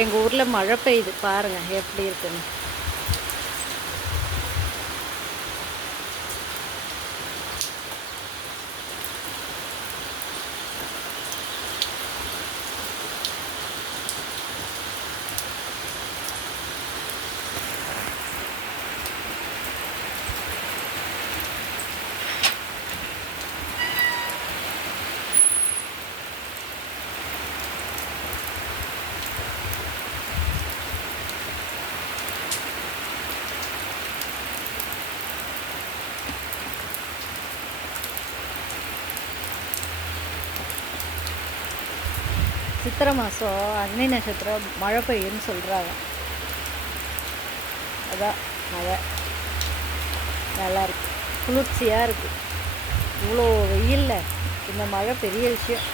எங்கள் ஊரில் மழை பெய்யுது பாருங்கள் எப்படி இருக்குன்னு. சித்திரை மாதம் அக்னி நட்சத்திரம் மழை பெய்யுன்னு சொல்கிறாங்க. அதான் மழை நல்லாயிருக்கு, குளிர்ச்சியாக இருக்குது. இவ்வளோ வெயிலில் இந்த மழை பெரிய விஷயம்.